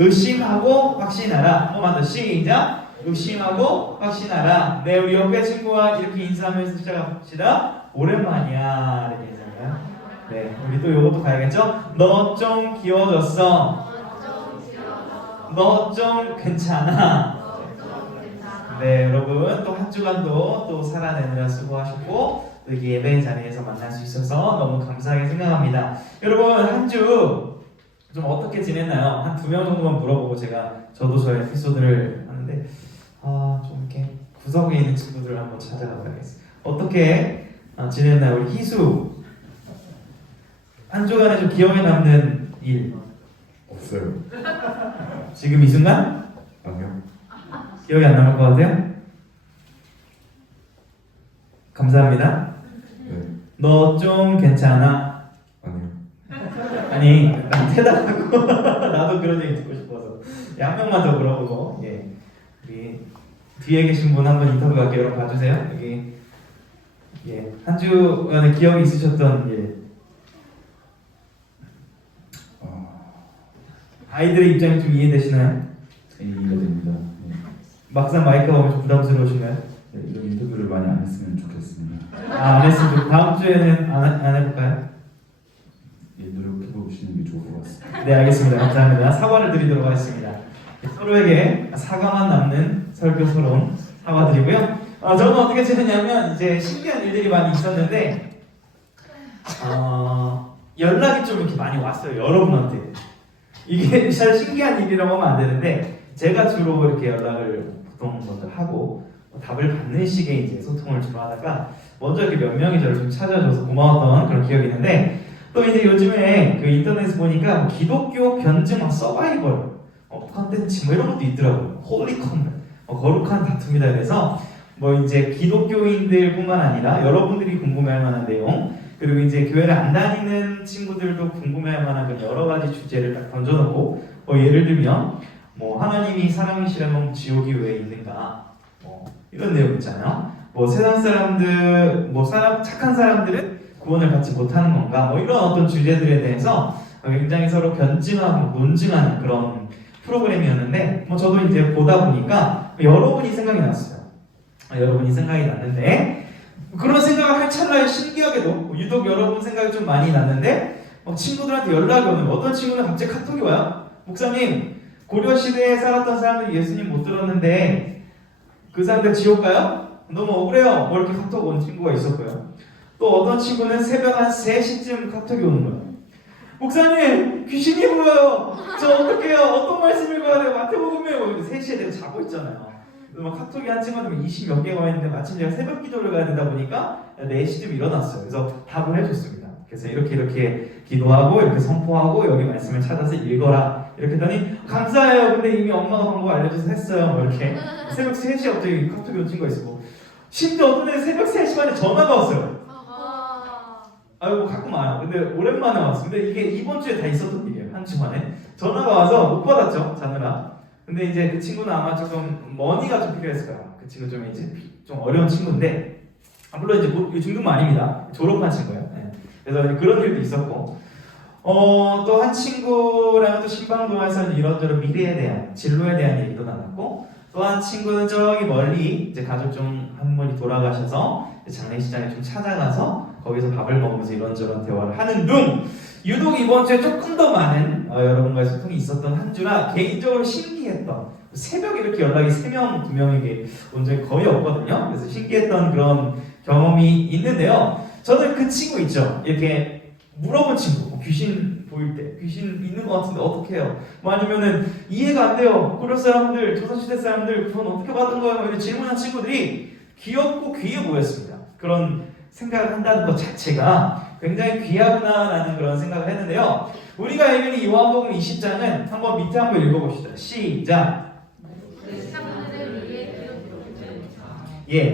의심하고 확신하라. 한번만 더 시작. 의심하고 확신하라. 네, 우리 옆에 친구와 이렇게 인사하면서 시작합시다. 오랜만이야. 이렇게 인사할까요? 네, 우리 또 요것도 가야겠죠? 너 좀 귀여워졌어. 너 좀 괜찮아. 네, 여러분 또 한 주간도 또 살아내느라 수고하셨고 또 이렇게 예배 자리에서 만날 수 있어서 너무 감사하게 생각합니다. 여러분 한 주 좀 어떻게 지냈나요? 한 2명 정도만 물어보고 저도 저의 에피소드를 하는데 좀 이렇게 구석에 있는 친구들을 한번 찾아가봐야겠어요. 어떻게 지냈나요? 우리 희수 한 주간에 좀 기억에 남는 일 없어요. 지금 이 순간? 아니요. 기억이 안 남을 것 같아요? 감사합니다. 네. 너 좀 괜찮아? 아니요. 아니 대답하고 나도 그런 얘기 듣고 싶어서 한 명만 더 물어보고 우리 뒤에 계신 분 한번 인터뷰 갈게요. 여러분 봐주세요. 여기 한 주간의 기억이 있으셨던 일 아이들의 입장이 좀 이해되시나요? 이해가 됩니다. 네. 막상 마이크가 오면 좀 부담스러우신가요? 네, 이런 인터뷰를 많이 안 했으면 좋겠습니다. 안 했으면 다음 주에는 안 해볼까요? 예, 노력해 보시는 게 좋을 것 같습니다. 네, 알겠습니다. 감사합니다. 사과를 드리도록 하겠습니다. 서로에게 사과만 남는 설교서론 사과드리고요. 저는 어떻게 지냈냐면 이제 신기한 일들이 많이 있었는데 연락이 좀 이렇게 많이 왔어요. 여러분한테. 이게 잘 신기한 일이라고 하면 안 되는데 제가 주로 이렇게 연락을 보통 먼저 하고 답을 받는 식의 이제 소통을 주로 하다가 먼저 이렇게 몇 명이 저를 좀 찾아줘서 고마웠던 그런 기억이 있는데 또 이제 요즘에 그 인터넷에 보니까 기독교 변증 서바이벌 컨텐츠 뭐 이런 것도 있더라고요. 홀리 컨텐츠 거룩한 다툼이다. 그래서 뭐 이제 기독교인들뿐만 아니라 여러분들이 궁금해할 만한 내용 그리고 이제 교회를 안 다니는 친구들도 궁금해할 만한 그 여러 가지 주제를 딱 던져놓고 예를 들면 뭐 하나님이 사랑이시라면 지옥이 왜 있는가 뭐 이런 내용 있잖아요. 뭐 세상 사람들 착한 사람들은 구원을 받지 못하는 건가 뭐 이런 어떤 주제들에 대해서 굉장히 서로 변증하고 논증하는 그런 프로그램이었는데 저도 이제 보다 보니까 여러분이 생각이 났어요. 여러분이 생각이 났는데 그런 생각을 할 찰나에 신기하게도 유독 여러분 생각이 좀 많이 났는데 친구들한테 연락이 오는 어떤 친구는 갑자기 카톡이 와요. 목사님 고려시대에 살았던 사람들이 예수님 못 들었는데 그 사람들 지옥 가요? 너무 억울해요. 뭐 이렇게 카톡 온 친구가 있었고요. 또 어떤 친구는 새벽 한 3시쯤 카톡이 오는 거예요. 목사님 귀신이 보여요. 저 어떡해요? 어떤 말씀 읽어야 돼요? 마태복음에 3시에 내가 자고 있잖아요. 막 카톡이 한 친구한테 20몇 개가 와 있는데 마침 제가 새벽 기도를 가야 되다 보니까 4시쯤 일어났어요. 그래서 답을 해줬습니다. 그래서 이렇게 기도하고 이렇게 선포하고 여기 말씀을 찾아서 읽어라 이렇게 했더니 감사해요. 근데 이미 엄마가 방법 알려줘서 했어요. 뭐 이렇게 새벽 3시에 갑자기 카톡이 온 친구가 있었고 심지어 어떤 애는 새벽 3시 반에 전화가 왔어요. 아이고 가끔 와요. 근데 오랜만에 왔어요. 근데 이게 이번 주에 다 있었던 일이에요. 한 주 만에 전화가 와서 못 받았죠. 자느라. 근데 이제 그 친구는 아마 조금 머니가 좀 필요했을 거예요. 그 친구 좀 이제 좀 어려운 친구인데 물론 이제 중등부 아닙니다. 졸업한 친구예요. 네. 그래서 그런 일도 있었고 또 한 친구랑 또 신방동화에서는 이런저런 미래에 대한 진로에 대한 얘기도 나눴고 또 한 친구는 저기 멀리 이제 가족 중 한 분이 돌아가셔서 장례식장에 좀 찾아가서 거기서 밥을 먹으면서 이런저런 대화를 하는 등 유독 이번 주에 조금 더 많은 여러분과의 소통이 있었던 한 주라 개인적으로 신기했던 새벽에 이렇게 연락이 3명, 2명에게 온 적이 거의 없거든요. 그래서 신기했던 그런 경험이 있는데요. 저는 그 친구 있죠. 이렇게 물어본 친구 귀신 보일 때 귀신 있는 것 같은데 어떻게 해요? 뭐 아니면은 이해가 안 돼요. 고려 사람들, 조선시대 사람들 구원 어떻게 받은 거예요? 뭐 이런 질문한 친구들이 귀엽고 귀해 보였습니다. 그런 생각을 한다는 것 자체가 굉장히 귀하구나라는 그런 생각을 했는데요. 우리가 읽은 요한복음 20장은 한번 밑에 한번 읽어봅시다. 시작.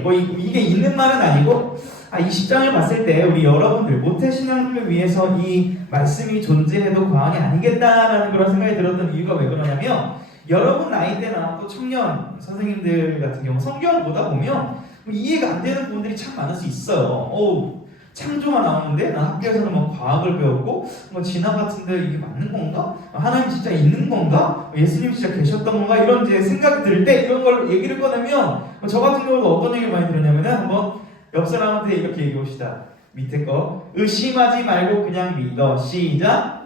뭐 이게 있는 말은 아니고 20장을 봤을 때 우리 여러분들 모태신앙을 위해서 이 말씀이 존재해도 과언이 아니겠다라는 그런 생각이 들었던 이유가 왜 그러냐면 여러분 나이 때나 또 청년 선생님들 같은 경우 성경을 보다 보면 이해가 안 되는 부분들이 참 많을 수 있어요. 창조가 나오는데 나 학교에서는 뭐 과학을 배웠고 뭐 진화 같은데 이게 맞는 건가? 하나님 진짜 있는 건가? 예수님 진짜 계셨던 건가? 이런 이제 생각이 들 때 이런 걸 얘기를 꺼내면 저 같은 경우도 어떤 얘기를 많이 들었냐면은 한번 옆 사람한테 이렇게 얘기해 봅시다. 밑에 거 의심하지 말고 그냥 믿어. 시작.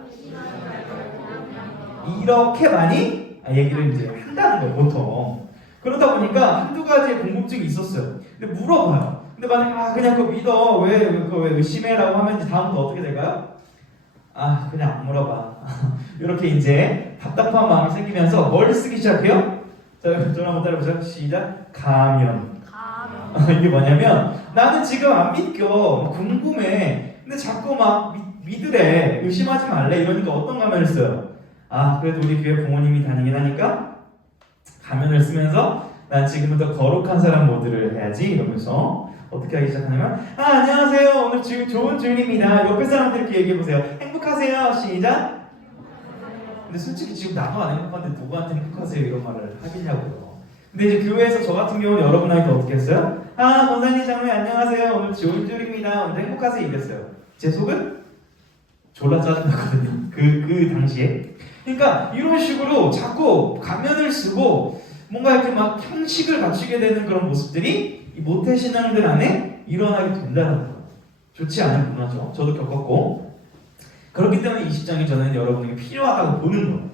이렇게 많이 얘기를 이제 한다는 거예요 보통. 그러다 보니까 한두 가지의 궁금증이 있었어요. 근데 물어봐요. 근데 만약에 그냥 그거 믿어 왜 의심해라고 하면 이제 다음부터 어떻게 될까요? 그냥 안 물어봐. 이렇게 이제 답답한 마음이 생기면서 뭘 쓰기 시작해요? 자, 저를 한번 따라해보세요. 시작. 가면. 이게 뭐냐면 나는 지금 안 믿겨. 궁금해. 근데 자꾸 막 믿으래. 의심하지 말래. 이러니까 어떤 가면을 써요? 그래도 우리 교회 부모님이 다니긴 하니까 가면을 쓰면서 난 지금부터 거룩한 사람 모드를 해야지 이러면서 어떻게 하기 시작하냐면 안녕하세요. 오늘 지금 좋은 주일입니다. 옆에 사람들께 얘기해보세요. 행복하세요. 시작. 근데 솔직히 지금 나도 안 행복한데 누구한테 행복하세요 이런 말을 하겠냐고요. 근데 이제 교회에서 저 같은 경우는 여러분한테 어떻게 했어요? 권사님 장로님 안녕하세요. 오늘 좋은 주일입니다. 오늘 행복하세요 이랬어요. 제 속은 졸라 짜증났거든요. 그 당시에. 그러니까 이런 식으로 자꾸 가면을 쓰고 뭔가 이렇게 막 형식을 갖추게 되는 그런 모습들이 이 모태신앙들 안에 일어나게 된다는 거예요. 좋지 않은 문화죠. 저도 겪었고. 그렇기 때문에 20장이 저는 여러분에게 필요하다고 보는 거예요.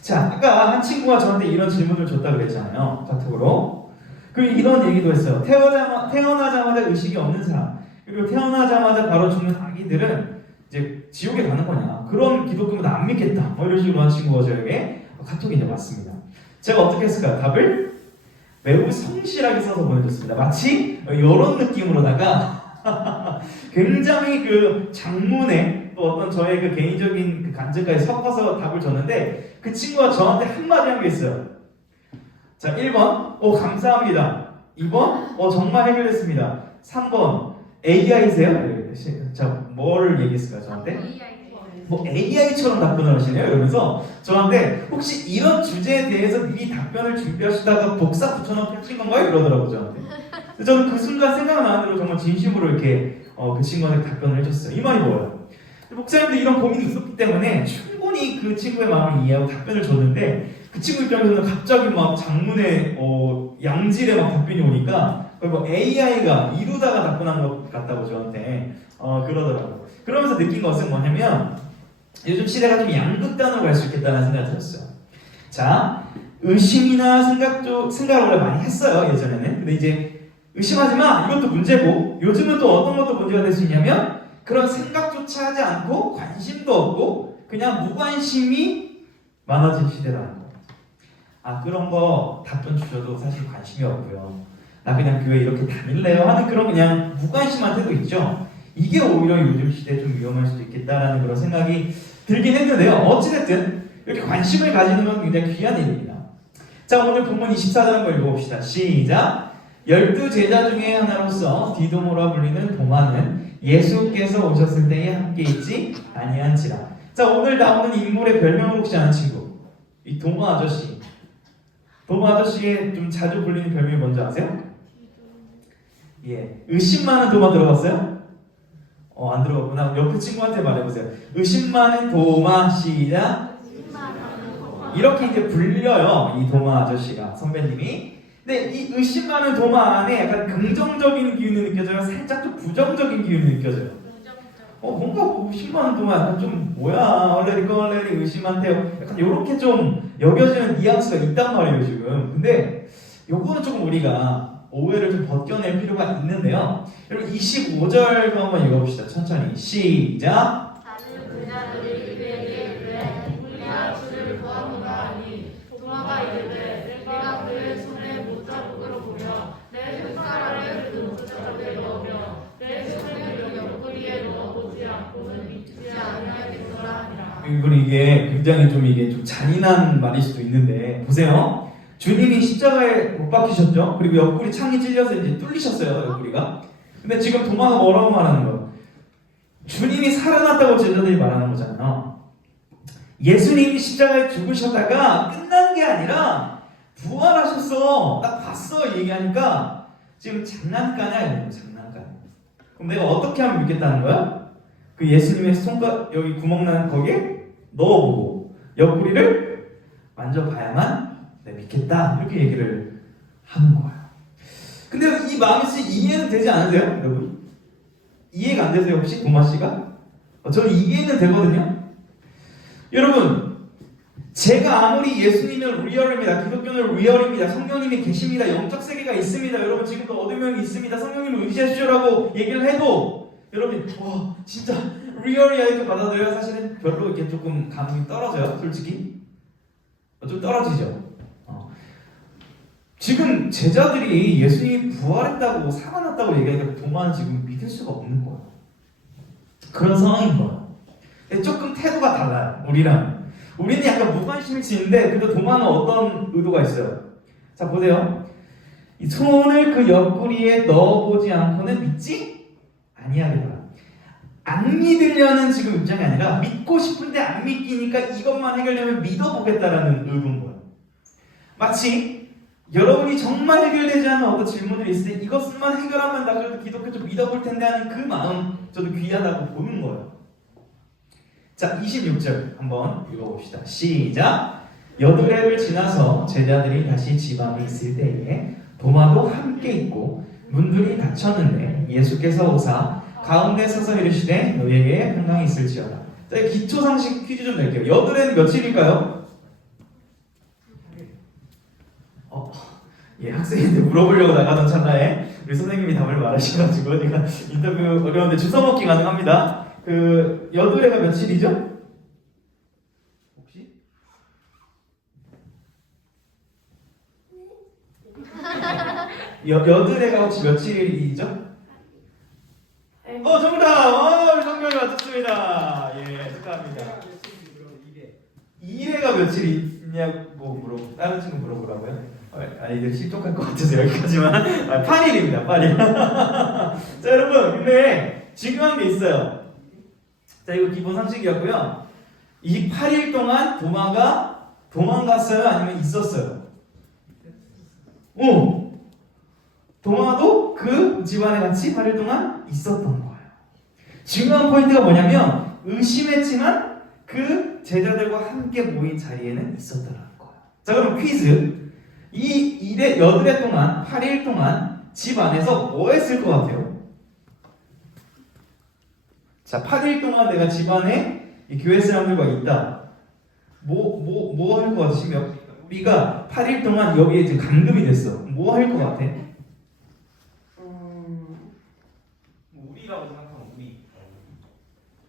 자, 아까 한 친구가 저한테 이런 질문을 줬다 그랬잖아요. 카톡으로. 그리고 이런 얘기도 했어요. 태어나자마자 의식이 없는 사람, 그리고 태어나자마자 바로 죽는 아기들은 이제 지옥에 가는 거냐. 그런 기독교는 안 믿겠다. 뭐 이런 식으로 한 친구가 저에게 카톡이 이제 왔습니다. 제가 어떻게 했을까요? 답을 매우 성실하게 써서 보내줬습니다. 마치 이런 느낌으로다가 굉장히 그 장문에 또 어떤 저의 그 개인적인 그 간증까지 섞어서 답을 줬는데 그 친구가 저한테 한마디 한 게 있어요. 자, 1번 감사합니다. 2번 정말 해결됐습니다. 3번 AI세요? 자, 뭘 얘기했을까요 저한테? 뭐 AI처럼 답변을 하시네요. 이러면서 저한테 혹시 이런 주제에 대해서 미리 답변을 준비하시다가 복사 붙여넣기 하신 건가요? 이러더라고요 저한테. 저는 그 순간 생각나는 대로 정말 진심으로 이렇게 그 친구한테 답변을 해줬어요. 이 말이 뭐예요? 목사님도 이런 고민이 있었기 때문에 충분히 그 친구의 마음을 이해하고 답변을 줬는데 그 친구 입장에서는 갑자기 막 장문에 양질의 막 답변이 오니까 뭐 AI가 이루다가 답변한 것 같다고 저한테 그러더라고요. 그러면서 느낀 것은 뭐냐면 요즘 시대가 좀 양극단으로 갈 수 있겠다는 생각이 들었어요. 자, 의심이나 생각을 원래 많이 했어요 예전에는. 근데 이제 의심하지 마 이것도 문제고 요즘은 또 어떤 것도 문제가 될 수 있냐면 그런 생각조차 하지 않고 관심도 없고 그냥 무관심이 많아진 시대라는 거. 그런 거 답변 주셔도 사실 관심이 없고요. 나 그냥 교회 이렇게 다닐래요 하는 그런 그냥 무관심한 태도 있죠. 이게 오히려 요즘 시대에 좀 위험할 수도 있겠다라는 그런 생각이 들긴 했는데요. 어찌됐든 이렇게 관심을 가지는 건 굉장히 귀한 일입니다. 자, 오늘 본문 24장 한번 읽어봅시다. 시작! 12제자 중에 하나로서 디도모라 불리는 도마는 예수께서 오셨을 때에 함께 있지 아니한지라. 자, 오늘 나오는 인물의 별명을 혹시 아는 친구? 이 도마 아저씨. 도마 아저씨의 좀 자주 불리는 별명이 뭔지 아세요? 예, 의심 많은 도마 들어봤어요? 안 들어봤구나. 옆에 친구한테 말해보세요. 의심 많은 도마. 시작. 이렇게 이제 불려요. 이 도마 아저씨가 선배님이. 근데 이 의심 많은 도마 안에 약간 긍정적인 기운이 느껴져요. 살짝 좀 부정적인 기운이 느껴져요. 뭔가 의심 많은 도마 약간 좀 뭐야 얼레리 의심한테요. 약간 이렇게 좀 여겨지는 뉘앙스가 있단 말이에요 지금. 근데 요거는 조금 우리가 오해를 좀 벗겨낼 필요가 있는데요. 여러분 25절도 한번 읽어봅시다. 천천히 시작. 다른 제자들이 그에게 이르되 우리가 주를 보았노라 하니 도마가 이르되 내가 그의 손에 못자국으로 보며 내 손가락을 그 못자국에 넣으며 내 손을 그 옆구리에 넣어보지 않고는 믿지 아니하겠노라 하니라. 이게 굉장히 좀 잔인한 말일 수도 있는데 보세요. 주님이 십자가에 못 박히셨죠? 그리고 옆구리 창이 찔려서 이제 뚫리셨어요, 옆구리가. 근데 지금 도마가 뭐라고 말하는 거예요? 주님이 살아났다고 제자들이 말하는 거잖아요. 예수님이 십자가에 죽으셨다가 끝난 게 아니라 부활하셨어. 딱 봤어. 얘기하니까 지금 장난가냐? 이런 거 장난가. 그럼 내가 어떻게 하면 믿겠다는 거야? 그 예수님의 손가락 여기 구멍 나는 거기에 넣어보고 옆구리를 만져봐야만 내가 믿겠다 이렇게 얘기를 하는 거야. 근데 이 마음이 이해는 되지 않으세요? 여러분? 이해가 안 되세요 혹시? 도마씨가? 저는 이해는 되거든요. 여러분 제가 아무리 예수님은 리얼입니다. 기독교는 리얼입니다. 성령님이 계십니다. 영적 세계가 있습니다. 여러분 지금도 어둠형이 있습니다. 성령님을 의지하시오라고 얘기를 해도 여러분이 진짜 리얼이야 이렇게 받아들여야 사실은 별로 이렇게 조금 감흥이 떨어져요. 솔직히 좀 떨어지죠. 지금 제자들이 예수님이 부활했다고 살아났다고 얘기하니까 도마는 지금 믿을 수가 없는 거예요. 그런 상황인 거예요. 조금 태도가 달라요. 우리는 약간 무관심을 지는데 그래도 도마는 어떤 의도가 있어요. 자 보세요. 이 손을 그 옆구리에 넣어보지 않고는 믿지 아니하리라. 안 믿으려는 지금 입장이 아니라 믿고 싶은데 안 믿기니까 이것만 해결되면 믿어보겠다라는 의도인 거예요. 마치 여러분이 정말 해결되지 않는 어떤 질문들이 있을 때 이것만 해결하면 나 그래도 기독교 좀 믿어볼 텐데 하는 그 마음 저도 귀하다고 보는 거예요. 자 26절 한번 읽어봅시다. 시작. 여드레를 지나서 제자들이 다시 집 안에 있을 때에 도마도 함께 있고 문들이 닫혔는데 예수께서 오사 가운데 서서 이르시되 너희에게 평강이 있을지어다. 자 기초 상식 퀴즈 좀 낼게요. 여드레는 며칠일까요? 예, 학생인데 물어보려고 나가던 찰나에 우리 선생님이 답을 말하셔가지고 제가 인터뷰 어려운데 주워 먹기 가능합니다. 그 여드레가 며칠이죠? 혹시? 여드레가 혹시 며칠이죠? 정답! 정답을 맞췄습니다. 예, 축하합니다. 2회가 며칠이냐고 다른 친구 물어보라고요? 아이들 실족할 것 같아서 여기까지만. 8일입니다. 8일. 자 여러분 근데 중요한 게 있어요. 자 이거 기본 상식이었고요. 이 8일 동안 도마가 도망갔어요? 아니면 있었어요? 도마도 그 집안에 같이 8일 동안 있었던 거예요. 중요한 포인트가 뭐냐면 의심했지만 그 제자들과 함께 모인 자리에는 있었더라는 거예요. 자 그럼 퀴즈. 이 여드레 동안 8일 동안 집 안에서 뭐 했을 것 같아요? 자 8일 동안 내가 집 안에 이 교회 사람들과 있다. 뭐 할 것 같으시면 우리가 8일 동안 여기에 지금 감금이 됐어. 뭐 할 것 같아? 우리라고 생각하면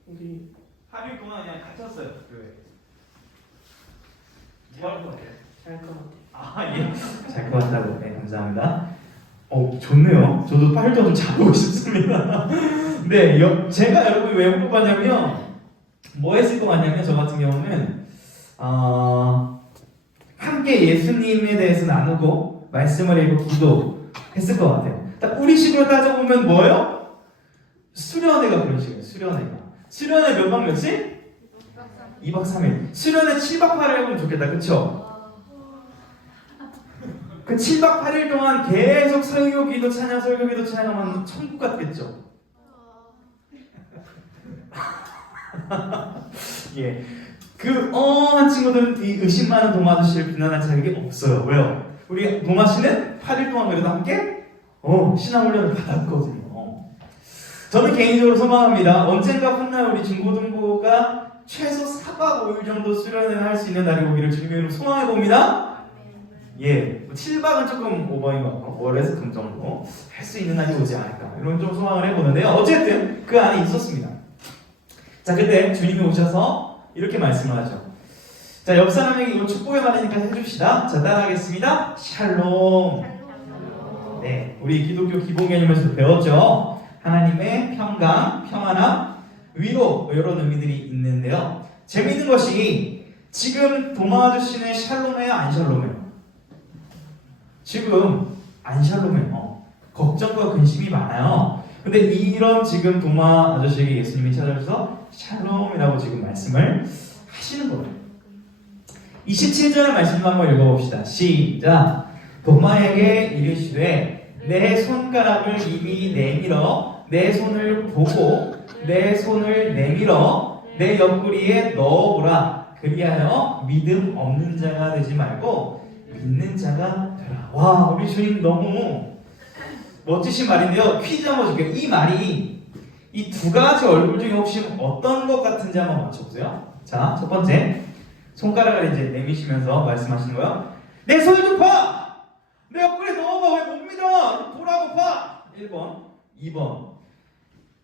우리 8일 동안 그냥 갇혔어요 교회. 뭐 할 것 같아요? 잘 것 같아. 예. 잘 것 같다고. 네, 감사합니다. 좋네요. 저도 8일 동안 좀 자보고 싶습니다. 네, 제가 여러분 왜 물어봤냐면 뭐 했을 것 같냐면 저 같은 경우는 함께 예수님에 대해서 나누고 말씀을 읽고 기도했을 것 같아요. 딱 우리식으로 따져보면 뭐예요? 수련회가 그런 식이에요. 수련회 몇 박 며칠? 2박 3일. 수련회 7박 8일 해보면 좋겠다. 그쵸? 그 7박 8일 동안 계속 설교기도 찬양하면 천국 같겠죠? 예. 한 친구들은 이 의심 많은 도마 아저씨를 비난할 자격이 없어요. 왜요? 우리 도마 씨는 8일 동안 그래도 함께 신앙 훈련을 받았거든요. 저는 개인적으로 소망합니다. 언젠가 훗날 우리 중고등부가 최소 4박 5일 정도 수련을 할 수 있는 날이 오기를 주님의 이름으로 소망해 봅니다. 예, 7박은 조금 오버인 것 같고 월에서 금 정도 할 수 있는 날이 오지 않을까 이런 좀 소망을 해보는데요. 어쨌든 그 안에 있었습니다. 자, 그때 주님이 오셔서 이렇게 말씀을 하죠. 자, 옆 사람에게 이거 축복의 말이니까 해줍시다. 자, 따라하겠습니다. 샬롬. 네, 우리 기독교 기본 개념에서 배웠죠. 하나님의 평강, 평안함, 위로 이런 의미들이 있는데요. 재미있는 것이 지금 도마 아저씨는 샬롬해요, 안 샬롬해요? 지금 안 샬롬해요. 걱정과 근심이 많아요. 근데 이런 지금 도마 아저씨에게 예수님이 찾아오셔서 샬롬이라고 지금 말씀을 하시는 거예요. 27절의 말씀도 한번 읽어봅시다. 시작. 도마에게 이르시되 내 손가락을 이미 내밀어 내 손을 보고 내 손을 내밀어 내 옆구리에 넣어보라. 그리하여 믿음 없는 자가 되지 말고 믿는 자가 되라. 와, 우리 주님 너무 멋지신 말인데요. 퀴즈 한번 줄게요. 이 말이 이 두 가지 얼굴 중에 혹시 어떤 것 같은지 한번 맞춰보세요. 자, 첫 번째 손가락을 이제 내미시면서 말씀하시는 거예요. 내 손을 좀 봐! 내 옆구리에 넣어봐! 왜 못 믿어? 보라고 봐! 1번 2번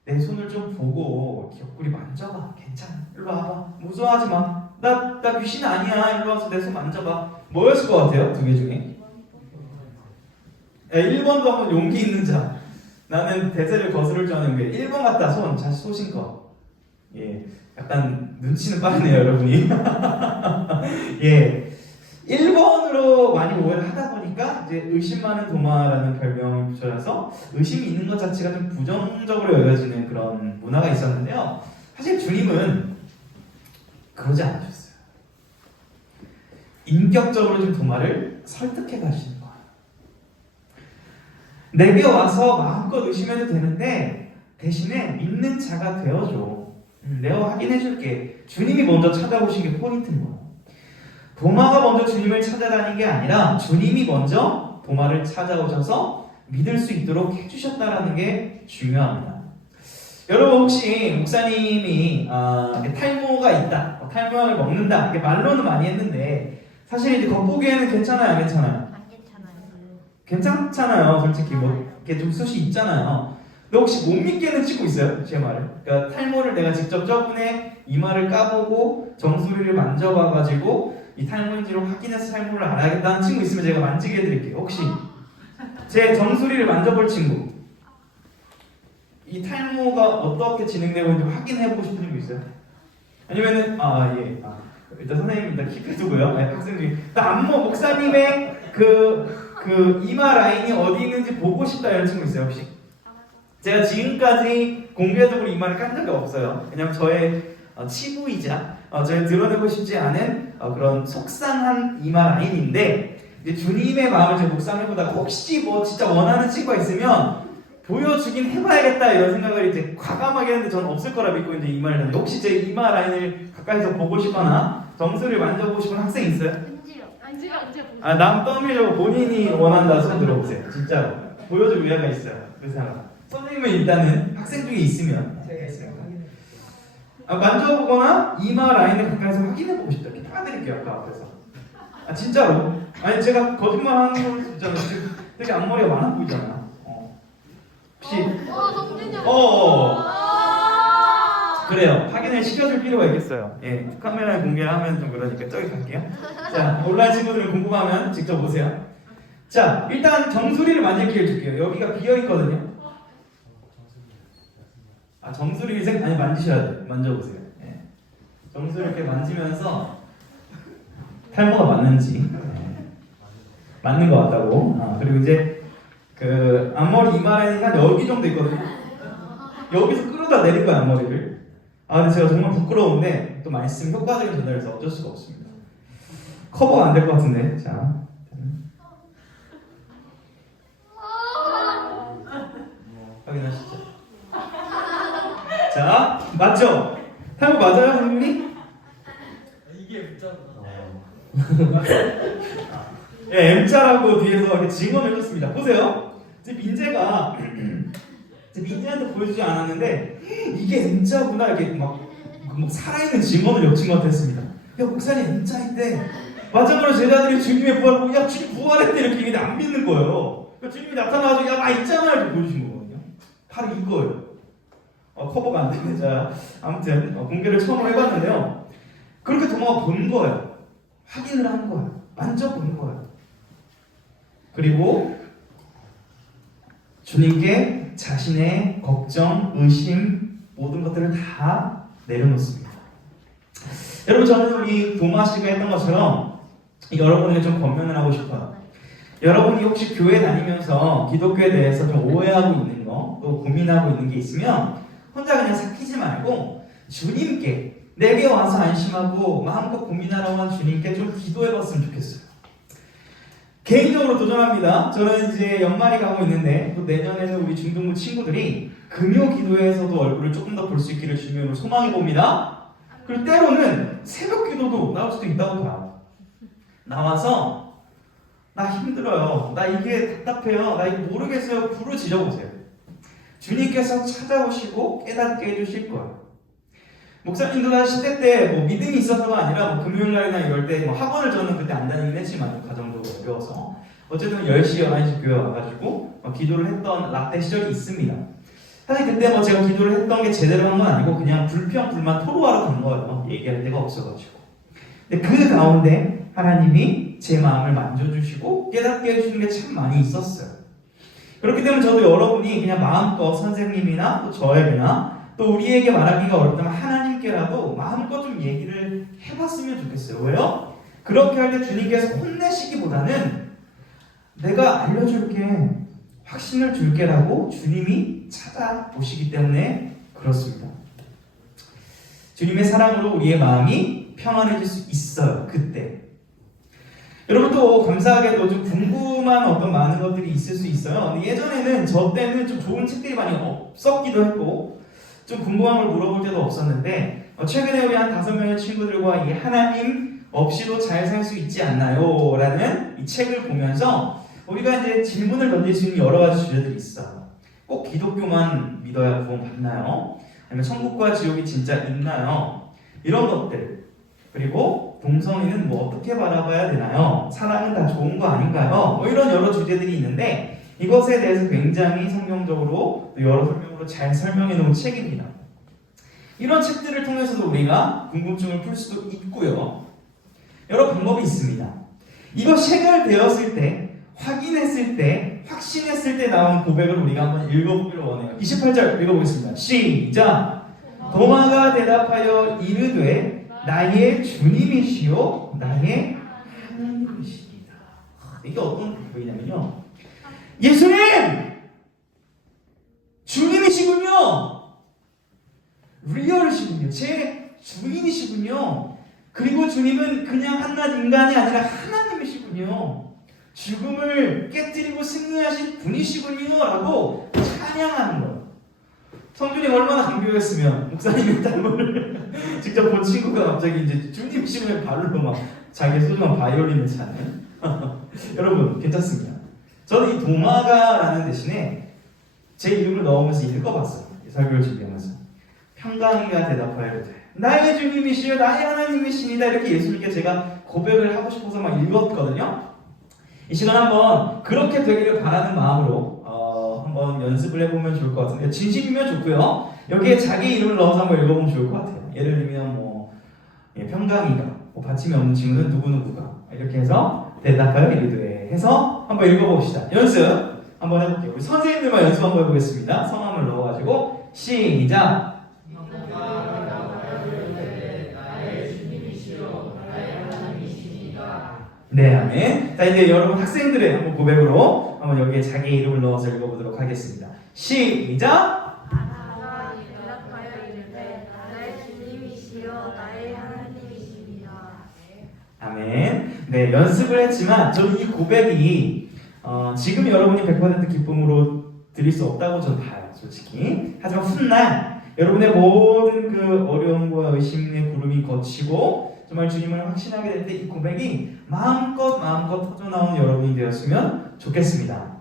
내 손을 좀 보고 옆구리 만져봐. 괜찮아. 일로 와봐. 무서워하지 마. 나 귀신 아니야. 일로 와서 내 손 만져봐. 뭐였을 것 같아요? 두 개 중에 1번도 한번 용기 있는 자. 나는 대세를 거스를 줄 아는 게 1번 같다. 소신껏. 예, 약간 눈치는 빠르네요, 여러분이. 예, 1번으로 많이 오해를 하다 보니까 이제 의심 많은 도마라는 별명이 붙여져서 의심이 있는 것 자체가 좀 부정적으로 여겨지는 그런 문화가 있었는데요. 사실 주님은 그러지 않으셨어요. 인격적으로 좀 도마를 설득해 가시는 거예요. 내게 와서 마음껏 의심해도 되는데 대신에 믿는 자가 되어줘. 내가 확인해 줄게. 주님이 먼저 찾아오신 게 포인트인 거예요. 도마가 먼저 주님을 찾아다닌 게 아니라 주님이 먼저 도마를 찾아오셔서 믿을 수 있도록 해주셨다라는 게 중요합니다. 여러분 혹시 목사님이 탈모가 있다, 탈모약을 먹는다 이렇게 말로는 많이 했는데 사실 이제 겉보기에는 괜찮아요, 안 괜찮아요? 안 괜찮아요. 괜찮잖아요. 솔직히 뭐 이렇게 좀 숱이 있잖아요. 근데 혹시 못 믿게는 치고 있어요, 제 말을. 그러니까 탈모를 내가 직접 저분의 이마를 까보고 정수리를 만져봐가지고 이 탈모인지를 확인해서 탈모를 알아야겠다는 친구 있으면 제가 만지게 해드릴게요. 혹시 제 정수리를 만져볼 친구, 이 탈모가 어떻게 진행되고 있는지 확인해보고 싶은 친구 있어요? 아니면은 일단 선생님 일단 킵해두고요. 네, 학생 중에 일단 안모 목사님의 그 이마 라인이 어디 있는지 보고 싶다 이런 친구 있어요 혹시? 제가 지금까지 공개적으로 이마를 깐 적이 없어요. 그냥 저의 치부이자 제가 드러내고 싶지 않은 그런 속상한 이마 라인인데 이제 주님의 마음을 제가 묵상해보다가 혹시 뭐 진짜 원하는 친구가 있으면 보여주긴 해봐야겠다 이런 생각을 이제 과감하게 했는데 저는 없을 거라 믿고 이제 이마를 했는데 혹시 제 이마 라인을 가까이서 보고 싶거나 정수를 만져보고 싶은 학생 있어요? 남 떠밀려고 본인이 원한다 손 들어보세요. 진짜로 보여줄 의향가 있어요. 그 사람 선생님은 일단은 학생 중에 있으면 만져보거나 이마 라인을 가까이서 확인해보고 싶다. 이렇게 따드릴게요. 아까 앞에서 진짜로 아니 제가 거짓말하는 걸 수 있잖아요. 지금 되게 앞머리가 많아 보이잖아요. 혹시 그래요. 확인을 시켜줄 필요가 있겠어요. 예, 카메라에 공개를 하면 좀 그러니까 저기 갈게요. 자, 온라인 친구들 궁금하면 직접 오세요. 자, 일단 정수리를 만질 기회를 줄게요. 여기가 비어있거든요. 정수리 아니 만지셔야 돼요. 만져보세요. 예. 정수리 이렇게 만지면서 탈모가 맞는지 맞는 것 같다고. 그리고 이제 그 앞머리 이마라인이 한 여기 정도 있거든요. 여기서 끌어다 내린 거야 앞머리를. 근데 제가 정말 부끄러운데 또 말씀 효과적인 전달에서 어쩔 수가 없습니다. 커버가 안 될 것 같은데. 자, 확인하시죠. 자, 맞죠? 탈모 맞아요, 선생님? 이게 M자구나. 예, M자라고 뒤에서 이렇게 증언을 해줬습니다. 보세요. 지금 민재한테 보여주지 않았는데 이게 M자구나 이렇게 막 살아있는 증언을 엮친 것 같았습니다. 야, 목사님 M자인데 마지막으로 제자들이 주님의 부활을 보고 야, 주님 부활했대 이렇게 얘기했는데 안 믿는 거예요. 그러니까 주님이 나타나가지고 야, 나 있잖아 이렇게 보여주신 거거든요. 바로 이거예요. 커버가 안 되는 자 아무튼 공개를 처음 해봤는데요. 그렇게 도마가 본 거예요. 확인을 한 거예요. 만져본 거예요. 그리고 주님께 자신의 걱정, 의심 모든 것들을 다 내려놓습니다. 여러분 저는 우리 도마 씨가 했던 것처럼 여러분에게 좀 권면을 하고 싶어요. 여러분이 혹시 교회 다니면서 기독교에 대해서 좀 오해하고 있는 거, 또 고민하고 있는 게 있으면 혼자 그냥 삭히지 말고 주님께 내게 와서 안심하고 마음껏 고민하라고 한 주님께 좀 기도해봤으면 좋겠어요. 개인적으로 도전합니다. 저는 이제 연말이 가고 있는데 또 내년에는 우리 중등부 친구들이 금요 기도에서도 얼굴을 조금 더 볼 수 있기를 주님으로 소망해 봅니다. 그리고 때로는 새벽 기도도 나올 수도 있다고 봐요. 나와서 나 힘들어요. 나 이게 답답해요. 나 이거 모르겠어요. 부르짖어 보세요. 주님께서 찾아오시고 깨닫게 해주실 거예요. 목사님도 다 시대 때 뭐 믿음이 있어서가 아니라 뭐 금요일 날이나 이럴 때 뭐 학원을 저는 그때 안 다니긴 했지만 가정도 어려워서 어쨌든 10시, 11시 교회 와가지고 기도를 했던 라떼 시절이 있습니다. 사실 그때 뭐 제가 기도를 했던 게 제대로 한 건 아니고 그냥 불평, 불만 토로하러 간 거예요. 얘기할 데가 없어가지고. 근데 그 가운데 하나님이 제 마음을 만져주시고 깨닫게 해주시는 게 참 많이 있었어요. 그렇기 때문에 저도 여러분이 그냥 마음껏 선생님이나 또 저에게나 또 우리에게 말하기가 어렵다면 하나님께라도 마음껏 좀 얘기를 해봤으면 좋겠어요. 왜요? 그렇게 할 때 주님께서 혼내시기보다는 내가 알려줄게, 확신을 줄게라고 주님이 찾아보시기 때문에 그렇습니다. 주님의 사랑으로 우리의 마음이 평안해질 수 있어요. 그때. 여러분 또 감사하게도 좀 궁금한 어떤 많은 것들이 있을 수 있어요. 근데 예전에는 저 때는 좀 좋은 책들이 많이 없었기도 했고 좀 궁금한 걸 물어볼 때도 없었는데 최근에 우리 한 5명의 친구들과 이 하나님 없이도 잘 살 수 있지 않나요? 라는 이 책을 보면서 우리가 이제 질문을 던질 수 있는 여러 가지 주제들이 있어요. 꼭 기독교만 믿어야 구원 받나요? 아니면 천국과 지옥이 진짜 있나요? 이런 것들. 그리고 동성애는 뭐 어떻게 바라봐야 되나요? 사랑은 다 좋은 거 아닌가요? 뭐 이런 여러 주제들이 있는데 이것에 대해서 굉장히 성경적으로 여러 설명으로 잘 설명해 놓은 책입니다. 이런 책들을 통해서도 우리가 궁금증을 풀 수도 있고요. 여러 방법이 있습니다. 이것이 해결되었을 때, 확인했을 때, 확신했을 때 나온 고백을 우리가 한번 읽어보기를 원해요. 28절 읽어보겠습니다. 시작! 도마가 대답하여 이르되 나의 주님이시요 나의 하나님이시니라. 이게 어떤 고백이냐면요. 예수님! 주님이시군요. 리얼이시군요. 제 주인이시군요. 그리고 주님은 그냥 한낱 인간이 아니라 하나님이시군요. 죽음을 깨뜨리고 승리하신 분이시군요. 라고 찬양하는 거예요. 성준이 얼마나 감격했으면 목사님의 닮을 직접 본 친구가 갑자기 이제 주님이시군요 발로 막 자기 소중한 바이올린을 차는 여러분 괜찮습니다. 저는 이 도마가라는 대신에 제 이름을 넣으면서 읽어봤어요. 설교를 준비하면서. 평강이가 대답하여 이르되 나의 주님이시여 나의 하나님이시니다. 이렇게 예수님께 제가 고백을 하고 싶어서 막 읽었거든요. 이 시간 한번 그렇게 되기를 바라는 마음으로 한번 연습을 해보면 좋을 것 같은데 진심이면 좋고요. 여기에 자기 이름을 넣어서 한번 읽어보면 좋을 것 같아요. 예를 들면 뭐 평강이가 뭐 받침이 없는 친구는 누구누구가 이렇게 해서 대답하여 이르되 해서 한번 읽어봅시다. 연습 한번 해볼게요. 우리 선생님들만 연습 한번 해보겠습니다. 성함을 넣어가지고 시작! 네, 아멘. 자, 이제 여러분 학생들의 한번 고백으로 한번 여기에 자기 이름을 넣어서 읽어보도록 하겠습니다. 시작! 대답하여 이르되 나의 주님이시여 나의 하나님이시니라. 아멘. 네, 연습을 했지만 저는 이 고백이 지금 여러분이 100% 기쁨으로 드릴 수 없다고 저는 봐요, 솔직히. 하지만 훗날 여러분의 모든 그 어려움과 의심의 구름이 거치고 정말 주님을 확신하게 될 때 이 고백이 마음껏 터져나오는 여러분이 되었으면 좋겠습니다.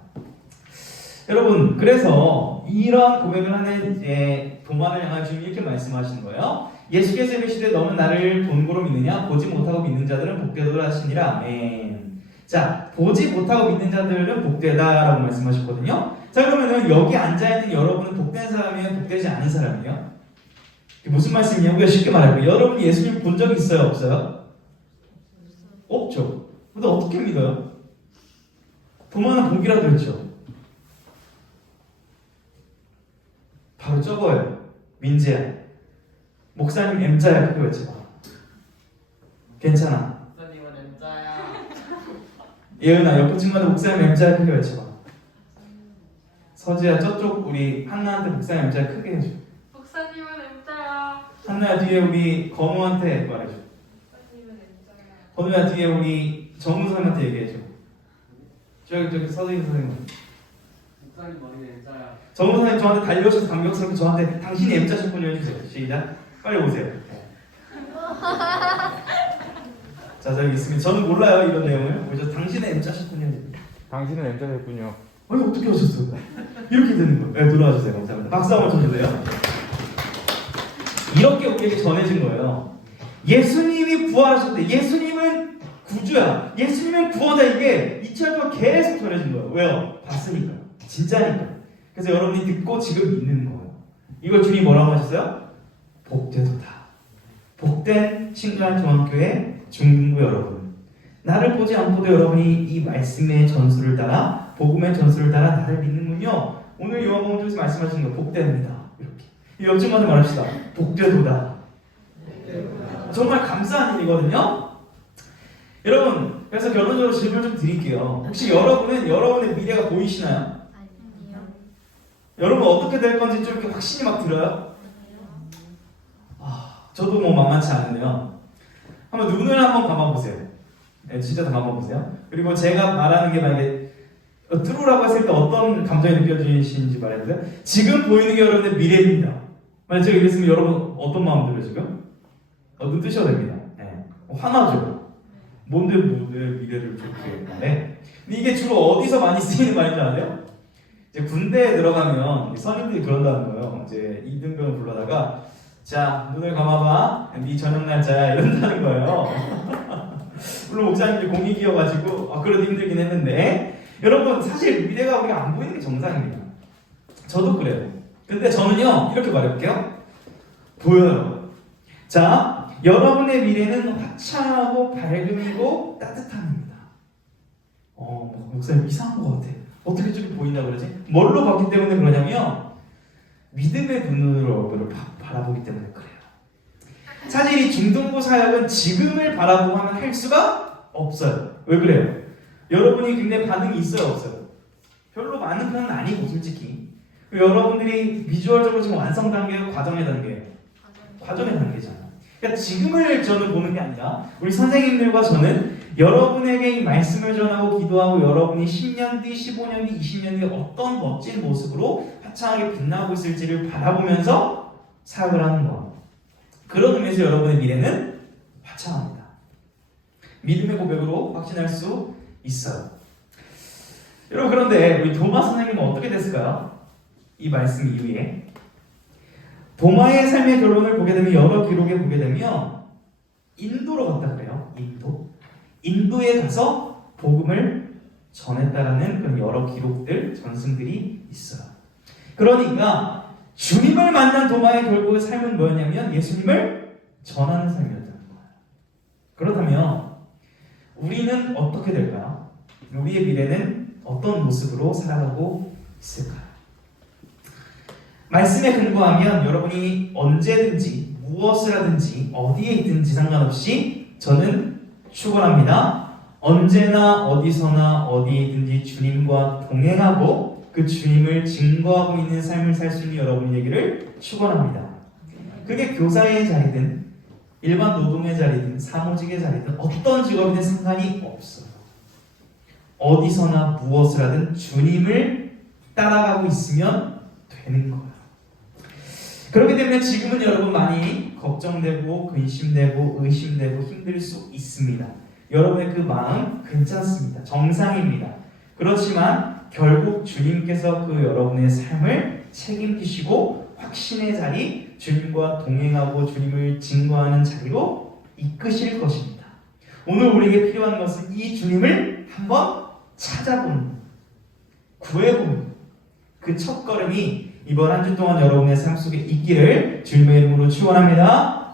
여러분, 그래서 이런 고백을 하는 이제 도마를 향한 주님이 이렇게 말씀하시는 거예요. 예수께서 이르시되 너는 나를 본고로 믿느냐? 보지 못하고 믿는 자들은 복되도다 하시니라. 아멘. 자, 보지 못하고 믿는 자들은 복되다라고 말씀하셨거든요. 자, 그러면은 여기 앉아있는 여러분은 복된 사람이에요? 복되지 않은 사람이에요? 무슨 말씀이냐고요? 쉽게 말하면 여러분 예수님 본 적 있어요? 없어요? 없죠. 근데 어떻게 믿어요? 도마는 복이라도 했죠. 바로 저거예요. 민재야. 목사님 M자야. 그거 외쳐봐. 괜찮아. 목사님은 M자야. 예은아 옆에 친구한테 목사님 M자야. 크게 외쳐봐. 서지야 저쪽 우리 한나한테 목사님 M자야 크게 해줘. 목사님은 M자야. 한나야 뒤에 우리 건우한테 말해줘. 목사님은 M자야. 건우야 뒤에 우리 정우선한테 얘기해줘. 저기 선생님. 목사님 머리에 M자야. 정우 선생님 저한테 달려오셔서 감격스럽게 저한테 당신이 M자셨군요 해주세요. 시작. 빨리 오세요. 자, 저기 있습니다. 저는 몰라요 이런 내용을. 그래서 당신의 M자셨군요. 당신은 M자였군요. 아니 어떻게 하셨어요? 이렇게 되는 거예요. 네, 돌아와 주세요. 감사합니다. 박수 한번 쳐주세요. 이렇게 우리에게 전해진 거예요. 예수님이 부활하셨대. 예수님은 구주야. 예수님은 구원자. 이게 2000년 동안 계속 전해진 거예요. 왜요? 봤으니까요. 진짜니까. 그래서 여러분이 듣고 지금 믿는 거예요. 이걸 주님이 뭐라고 하셨어요? 복되도다. 복된 친구한 중앙교회 중등부 여러분. 나를 보지 않고도 여러분이 이 말씀의 전수를 따라 복음의 전수를 따라 나를 믿는군요. 오늘 요한복음 통해서 말씀하시는 거 복됩니다. 이렇게. 이 옆집한테 말합시다. 복되도다. 정말 감사한 일이거든요. 여러분, 그래서 결론적으로 질문 좀 드릴게요. 혹시 여러분은 여러분의 미래가 보이시나요? 아니요. 여러분 어떻게 될 건지 좀 이렇게 확신이 막 들어요? 저도 뭐 만만치 않은데요. 한번 눈을 한번 감아보세요. 네, 진짜 다 감아보세요. 그리고 제가 말하는 게 만약에 트루라고 했을 때 어떤 감정이 느껴지시는지 말해주세요. 지금 보이는 게 여러분의 미래입니다. 만약 제가 이랬으면 여러분 어떤 마음 들어요 지금? 눈 뜨셔도 됩니다. 네. 화나죠? 뭔데 미래를 좋게 말해? 근데 이게 주로 어디서 많이 쓰이는 말인지 아세요? 이제 군대에 들어가면 선임들이 그런다는 거예요. 이제 이등병을 불러다가 자 눈을 감아봐 네 저녁 날짜야 이런다는 거예요. 물론 목사님들이 공익이어가지고 그래도 힘들긴 했는데 여러분 사실 미래가 우리가 안 보이는 게 정상입니다. 저도 그래요. 근데 저는요 이렇게 말해볼게요. 보여요. 자 여러분의 미래는 화창하고 밝음이고 따뜻함입니다. 목사님 이상한 것 같아. 어떻게 저렇게 보인다 그러지? 뭘로 봤기 때문에 그러냐면 믿음의 눈으로 얼굴을 바라보기 때문에 그래요. 사실 이 중등부 사역은 지금을 바라보고 하면 할 수가 없어요. 왜 그래요? 여러분이 굉장히 반응이 있어요 없어요? 별로 많은 편은 아니고 솔직히 여러분들이 비주얼적으로 지금 완성 단계예요? 과정의 단계예요? 과정의 단계잖아. 그러니까 지금을 저는 보는 게 아니라 우리 선생님들과 저는 여러분에게 이 말씀을 전하고 기도하고 여러분이 10년 뒤, 15년 뒤, 20년 뒤 어떤 멋진 모습으로 화창하게 빛나고 있을지를 바라보면서 사역을 하는 거예요. 그런 의미에서 여러분의 미래는 화창합니다. 믿음의 고백으로 확신할 수 있어요. 여러분 그런데 우리 도마 선생님은 어떻게 됐을까요? 이 말씀 이후에 도마의 삶의 결론을 보게 되면 여러 기록에 보게 되면 인도로 갔다 그래요. 인도에 가서 복음을 전했다라는 그런 여러 기록들, 전승들이 있어요. 그러니까 주님을 만난 도마의 결국의 삶은 뭐였냐면 예수님을 전하는 삶이었다는 거예요. 그렇다면 우리는 어떻게 될까요? 우리의 미래는 어떤 모습으로 살아가고 있을까요? 말씀에 근거하면 여러분이 언제든지 무엇을 하든지 어디에 있든지 상관없이 저는 축원합니다. 언제나 어디서나 어디에 있든지 주님과 동행하고 그 주님을 증거하고 있는 삶을 살 수 있는 여러분에게를 축원합니다. 그게 교사의 자리든 일반 노동의 자리든 사무직의 자리든 어떤 직업이든 상관이 없어요. 어디서나 무엇을 하든 주님을 따라가고 있으면 되는 거예요. 그렇기 때문에 지금은 여러분 많이 걱정되고 근심되고 의심되고 힘들 수 있습니다. 여러분의 그 마음 괜찮습니다. 정상입니다. 그렇지만 결국 주님께서 그 여러분의 삶을 책임지시고 확신의 자리, 주님과 동행하고 주님을 증거하는 자리로 이끄실 것입니다. 오늘 우리에게 필요한 것은 이 주님을 한번 찾아보는, 구해보는 그 첫걸음이 이번 한 주 동안 여러분의 삶 속에 있기를 주님의 이름으로 축원합니다.